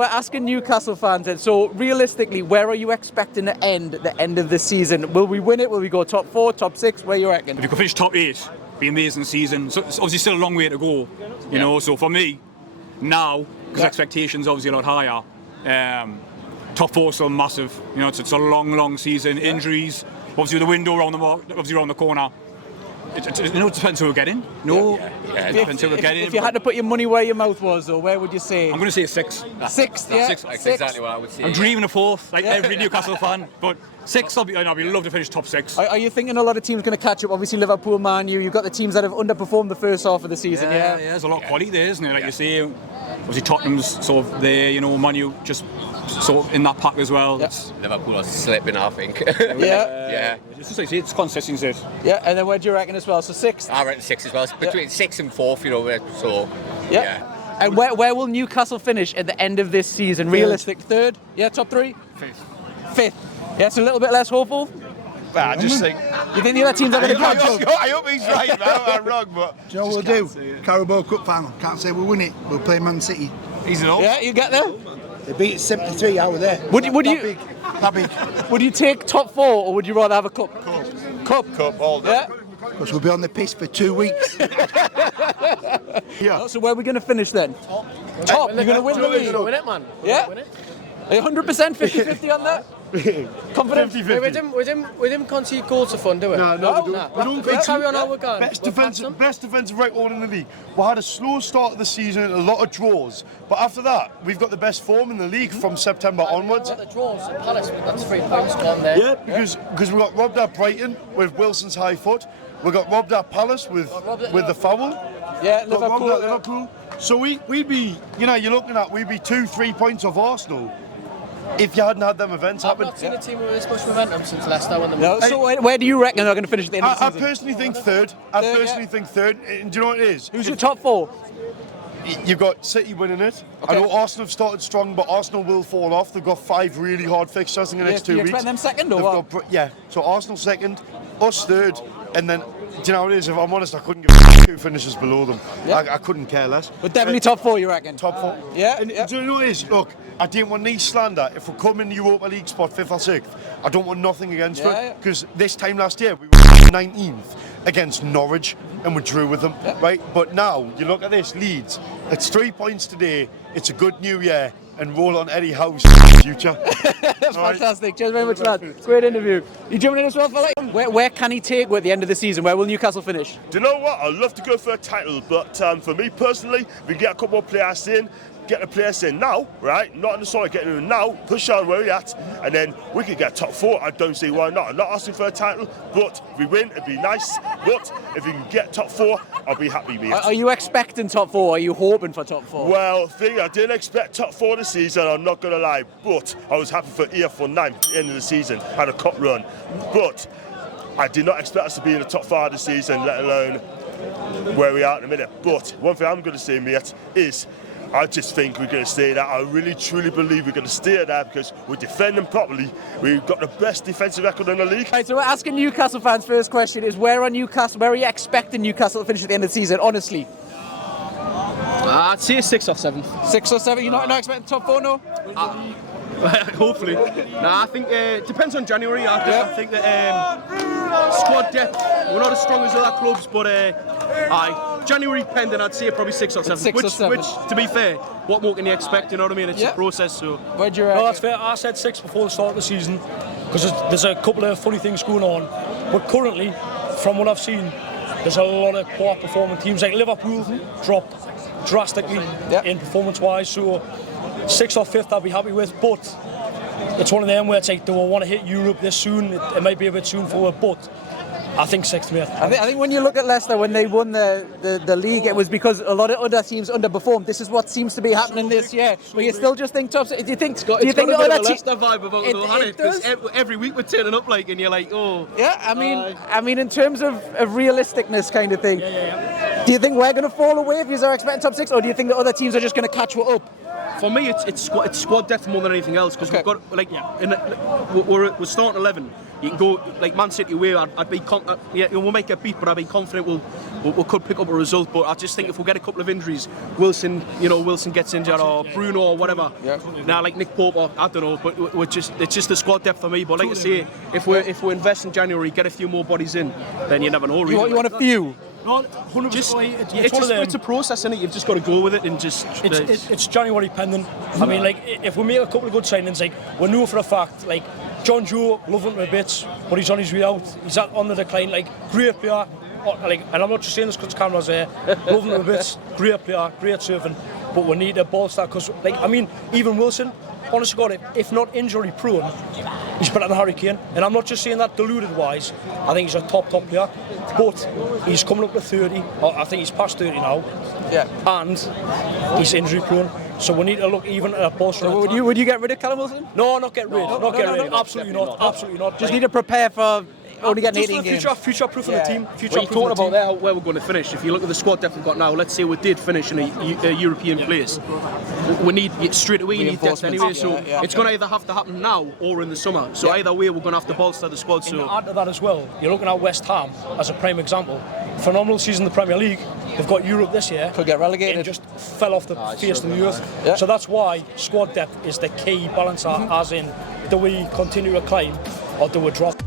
we're asking Newcastle fans then. So realistically, where are you expecting to end at the end of the season? Will we win it? Will we go top 4, top 6? Where you reckon? If you could finish top 8, it'd be an amazing season. So it's obviously still a long way to go, you know. So for me, now, because expectations are obviously a lot higher, top 4 is still massive. You know, it's a long season. Injuries, obviously with the window around the corner. It depends who we're getting. It depends who we're getting. If you had to put your money where your mouth was, though, where would you say? I'm going to say 6. 6, yeah. 6. That's exactly what I would say. I'm dreaming of 4th, like every Newcastle fan. But 6, I'd love to finish top 6. Are you thinking a lot of teams going to catch up? Obviously, Liverpool, Man U. You've got the teams that have underperformed the first half of the season. Yeah, there's a lot of quality there, isn't there? Like you say, obviously Tottenham's sort of there. You know, Man U just sort of in that pack as well. Yeah. Liverpool are slipping, I think. Yeah. It's like it's consistency. Yeah, and then where do you reckon as well? So 6th? I reckon 6 as well. It's between 6 and 4th, you know. So yeah. And where will Newcastle finish at the end of this season? Realistic 3rd? Yeah, top 3? 5th. Yeah, it's a little bit less hopeful. I just think. You think the other teams are going to catch up? I hope he's right, man. I'm wrong, but. Do you know what we'll do? Carabao Cup final. Can't say we'll win it. We'll play Man City. Easy enough. Yeah, you get there? They beat 73 out of there. Would you? That big. Would you take top 4 or would you rather have a cup? Cup All day. Yeah. Because we'll be on the piss for 2 weeks. So where are we going to finish then? Top. You're going to win the league. Win it, man. Yeah. Win it. Are you 100% 50-50 on that? Confident? With him concede goals to fun, do we? No, we don't. We carry on how we're going. Best defensive record in the league. We had a slow start of the season, a lot of draws, but after that, we've got the best form in the league from September onwards. The draws at Palace, that's 3 points gone there. Yeah, because we got robbed at Brighton with Wilson's high foot. We got robbed at Palace with the foul. Yeah, Got robbed Liverpool. at Liverpool. So we'd be, you're looking at, we'd be 2-3 points off Arsenal if you hadn't had them events happen. I've not seen a team with this much momentum since Leicester won the No, so where do you reckon they're going to finish at the end of the I season? personally think third. And do you know what it is? Who's your top 4? You've got City winning it. Okay. I know Arsenal have started strong, but Arsenal will fall off. They've got 5 really hard fixtures in the next 2 weeks. You expect them second or what? So Arsenal second, us third, and then, do you know what it is? If I'm honest, I couldn't give a who finishes below them. Yeah. I couldn't care less. But definitely top 4, you reckon? Top 4. Yeah. And do you know what it is? Look, I didn't want any slander. If we come in the Europa League spot 5th or 6th, I don't want nothing against it. Because this time last year, we were 19th against Norwich and we drew with them, right? But now, you look at this, Leeds, it's 3 points today, it's a good new year, and roll on Eddie Howe's future. That's fantastic. Cheers very much, lad. Great interview. You jumping in as well, fella? Where can he take at the end of the season? Where will Newcastle finish? Do you know what? I'd love to go for a title, but for me personally, we get a couple more players in, get the players in now, right? Not in the summer, getting them now, push on where we're at, and then we could get top 4. I don't see why not. I'm not asking for a title, but if we win, it'd be nice. But if we can get top 4, I'll be happy, mate. Are you expecting top 4? Are you hoping for top 4? Well, I didn't expect top 4 this season, I'm not going to lie, but I was happy for 8th or 9th at the end of the season, had a cup run. But I did not expect us to be in the top 5 this season, let alone where we are in a minute. But one thing I'm going to say, mate, is I just think we're going to stay there. I really, truly believe we're going to stay there because we're defending properly. We've got the best defensive record in the league. Right, so we're asking Newcastle fans, first question is where are you expecting Newcastle to finish at the end of the season, honestly? I'd say 6 or 7. 6 or 7? You're not expecting top 4, no? Hopefully. I think it depends on January. I think that squad depth, we're not as strong as other clubs, but January pending, I'd say probably 6 or 7. Which, to be fair, what more can you expect? You know what I mean? It's a process. So. Where'd you No, that's fair. I said 6 before the start of the season because there's a couple of funny things going on. But currently, from what I've seen, there's a lot of poor performing teams. Like Liverpool dropped drastically in performance-wise. So 6th or 5th, I'll be happy with. But it's one of them where it's like, do I want to hit Europe this soon? It might be a bit soon for it, but I think 6th, mate. I think when you look at Leicester, when they won the league, it was because a lot of other teams underperformed. This is what seems to be happening this year. But you still just think top. Do you think? It's got a bit of a Leicester vibe about it, though, hasn't it? Because every week we're turning up like, and you're like, oh. Yeah, I mean, in terms of realisticness, kind of thing. Do you think we're going to fall away if you are expecting top 6, or do you think the other teams are just going to catch what up? For me, it's squad depth more than anything else because we've got we're starting 11. You can go like Man City away. I'd be we'll make a beat, but I'd be confident we could pick up a result. But I just think if we get a couple of injuries, Wilson gets injured or Bruno or whatever. Now like Nick Pope, or, I don't know, but it's just the squad depth for me. But like I say, if we invest in January, get a few more bodies in, then you never know. Really. You want a few? No, 100%. It's a process, isn't it? You've just got to go with it and just. It's January pending. I mean, like if we make a couple of good signings, like we know for a fact, like John Joe, love him to bits, but he's on his way out. He's on the decline. Like great player. Like, and I'm not just saying this because the camera's there. Love him to bits. Great player, great servant. But we need a bolster because, like, I mean, even Wilson. Honestly, God, if not injury prone, he's better than Harry Kane. And I'm not just saying that deluded wise. I think he's a top player. But he's coming up to 30. Or I think he's past 30 now. Yeah. And he's injury prone. So we need to look even at a bolster. So would you get rid of Callum Wilson? No, not get rid. Not get rid. Absolutely not. Absolutely not. Just need to prepare for only getting 18 games. Future proof of the team. Well, you talking about there where we're going to finish. If you look at the squad depth we've got now, let's say we did finish in a European place. We need straight away. You need depth anyway. So it's going to either have to happen now or in the summer. So either way, we're going to have to bolster the squad. So add to that as well, you're looking at West Ham as a prime example. Phenomenal season in the Premier League. They've got Europe this year. Could get relegated. And just fell off the face of the earth. Yeah. So that's why squad depth is the key balancer. As in, do we continue to climb or do we drop?